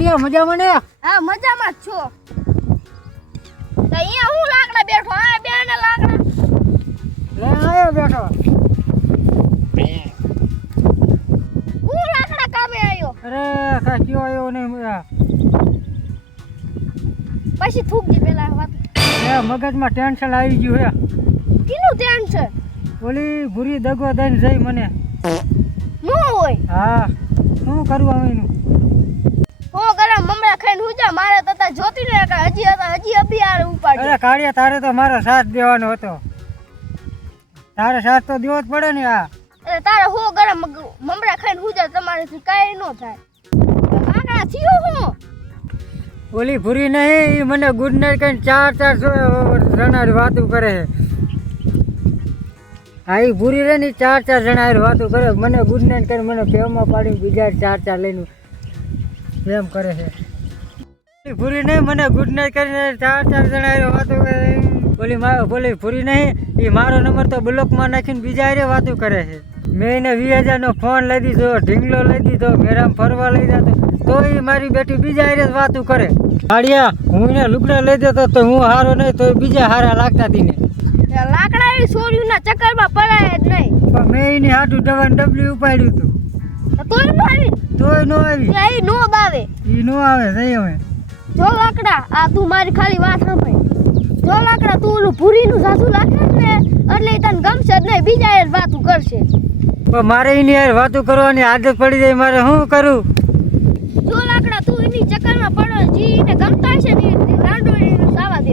કાઢિયા મજામાં ને? હા મજામાં જ છો. તો અહીંયા હું લાકડા બેઠો આ બે ને લાકડા લે આયો બેઠો. હું લાકડા કામે આવ્યો. અરે કાઢ્યો આવ્યો ને પછી થૂકજી પેલા વાત. એ મગજમાં ટેન્શન આવી ગયું હે. કીનું ધ્યાન છે? ઓલી ભૂરી દગો દઈને જઈ મને. નો હોય. હા શું કરવું હવે એનું? હો ગરમ મમરા ખાઈને હું જા મારે તતા જોતી ને કે હજી અભી આર ઉપાડી. અરે કાળિયા તારે તો મારો સાથ દેવાનો હતો. તારે સાથ તો દેવો જ પડે ને. આ એટલે તારે હો ગરમ મમરા ખાઈને હું જા તમારેથી કાઈ નો થાય. લાકડા થયો હું. ઓલી ભૂરી નહીં ઈ મને ગુડ નાઈટ કહીને ચાર જણા વાતું કરે છે. હા ઈ ભૂરી રે ને ચાર જણા વાતું કરે. મને ગુડ નાઈટ કરીને મને પ્રેમમાં પાડીને બીજા ચાર લઈને પ્રેમ કરે છે. ભૂરી નહીં મને ગુડ નાઈટ કરીને ચાર જણા વાતું કરે. બોલી ભૂરી નહીં એ મારો નંબર તો બ્લોકમાં નાખીને બીજા હારે વાતું કરે છે. મેં એને 20,000 નો ફોન લઈ દીધો, ઢીંગલો લઈ દીધો, મેરામ ફરવા લઈ જતો તો એ મારી બેટી બીજા હારે જ વાતું કરે. કાળિયા હું એને લુગડા લઈ દેતો તો હું હારો નહીં તો બીજા હારા લાગતા હતી ને. લાકડા એ સોરીના ચક્કરમાં પડાય જ નહીં. પણ મેં એની હાટું ડબલ ડબલી ઉપાડ્યું હતું તોય નો આવી. તોય નો આવી. એ નો બાવે. ઈ નો આવે જઈ હવે. જો લાકડા આ તું મારી ખાલી વાત સાંભળ. જો લાકડા તું ઓલું ભૂરીનું સાસુ લાગે ને એટલે તને ગમશે જ નહીં બીજા એ વાતું કરશે. પણ મારે એની યાર વાતું કરવાની આદત પડી જાય. મારે શું કરું? જો લાકડા તું એની ચક્કરમાં પડો જી એને ગમતા હશે ને રાંડોળીનું સાવા દે.